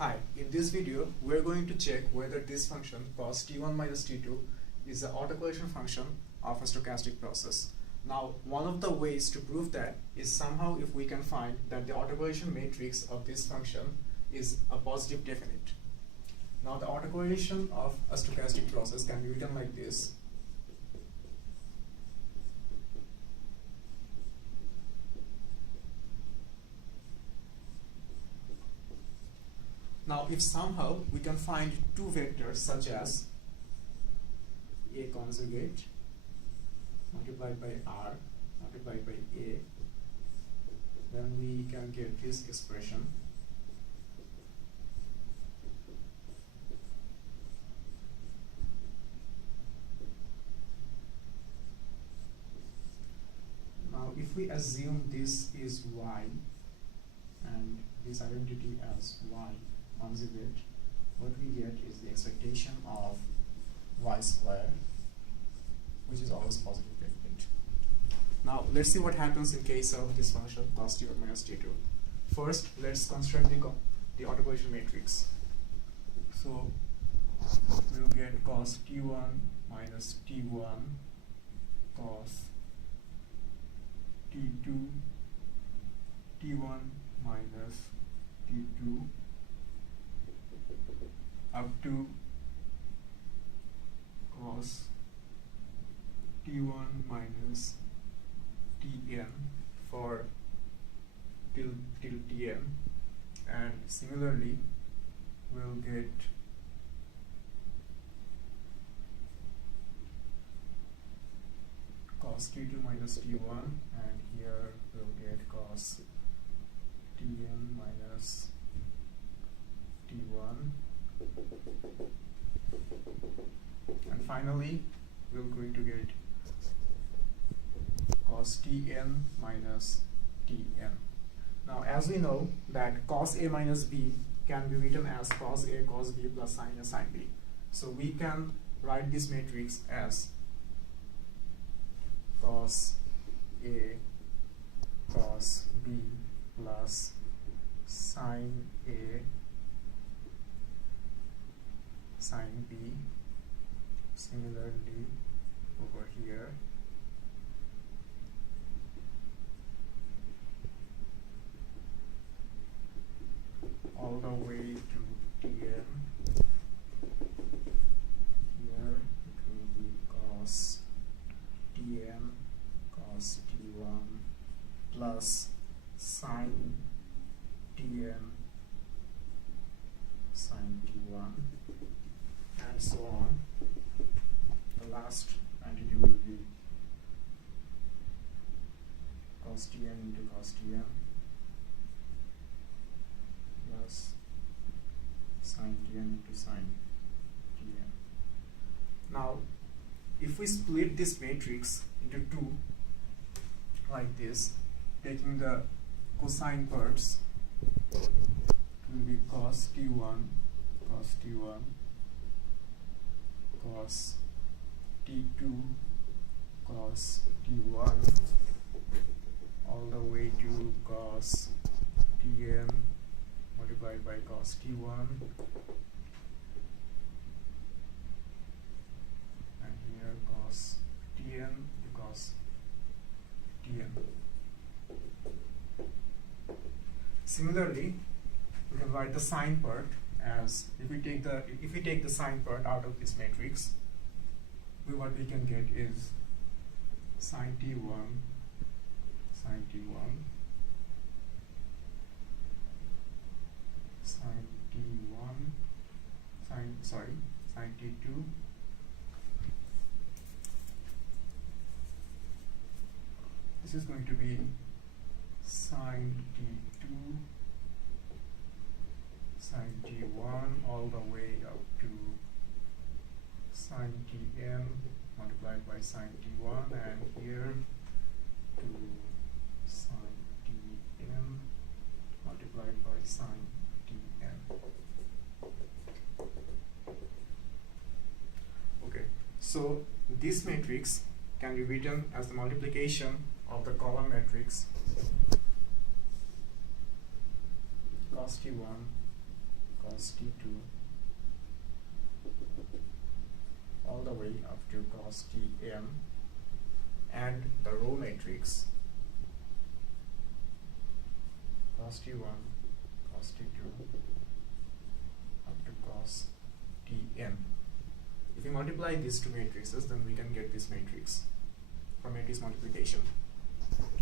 Hi, in this video we are going to check whether this function cost1 minus t2 is the autocorrelation function of a stochastic process. Now, one of the ways to prove that is somehow if we can find that the autocorrelation matrix of this function is a positive definite. Now, the autocorrelation of a stochastic process can be written like this. Now, if somehow we can find two vectors such as A conjugate multiplied by R multiplied by A, then we can get this expression. Now, if we assume this is Y and this identity as Y conjugate, what we get is the expectation of y square, which is always positive definite. Now let's see what happens in case of this function cost1 minus t2. First, let's construct the autocorrelation matrix. So we'll get cost1 minus t1 cos t2 t1 minus t2 up to cos t1 minus tn for till tn, and similarly we'll get cos t2 minus t1, and here we'll get cos tn minus t1, and finally we're going to get cos tn minus tn. Now, as we know that cos A minus B can be written as cos A cos B plus sin A sin B, so we can write this matrix as cos A cos B plus sin A sin B. Similarly over here, all the way to tn. Here it will be cos tn cos t1 plus sin tn sin t1, and so on. The last entity will be cos tn into cos tn plus sin tn into sin tn. Now, if we split this matrix into two like this, taking the cosine parts, it will be cos t1 cos t1 cos t2 cos t1 all the way to cos tn multiplied by cos t1, and here cos tn to cos tn. Similarly, we can write the sine part as if we take the sine part out of this matrix, what we can get is sin t1 sin t1 sin t1 sin t2 this is going to be sin t2 sin t1 all the way up to sin tn multiplied by sin t1, and here to sin tn multiplied by sin tn. Okay, so this matrix can be written as the multiplication of the column matrix cos t1 cos t2 all the way up to cos tm, and the row matrix cos t1 cos t2 up to cos tm. If we multiply these two matrices, then we can get this matrix from matrix multiplication.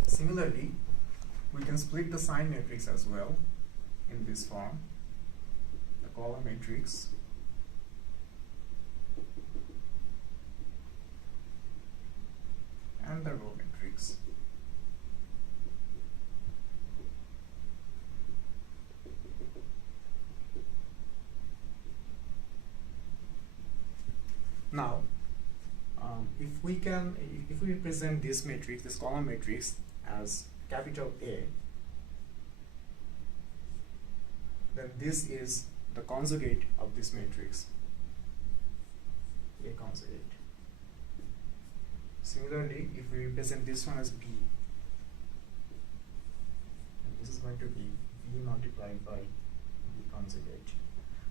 Similarly, we can split the sign matrix as well in this form, the column matrix and the row matrix. Now, if we represent this matrix, this column matrix, as capital A, then this is the conjugate of this matrix, A conjugate. Similarly, if we represent this one as B, then this is going to be B multiplied by B conjugate.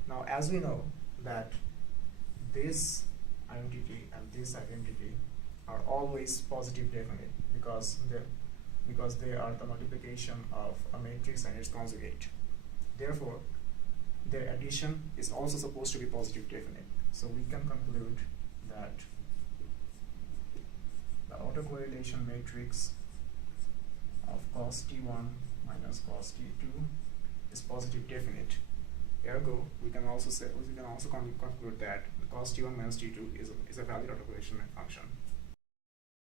Now, as we know that this identity and this identity are always positive definite because they are the multiplication of a matrix and its conjugate. Therefore, their addition is also supposed to be positive definite. So we can conclude that the autocorrelation matrix of cos t1 minus cos t2 is positive definite. Ergo, we can also conclude that the cos t1 minus t2 is a valid autocorrelation function.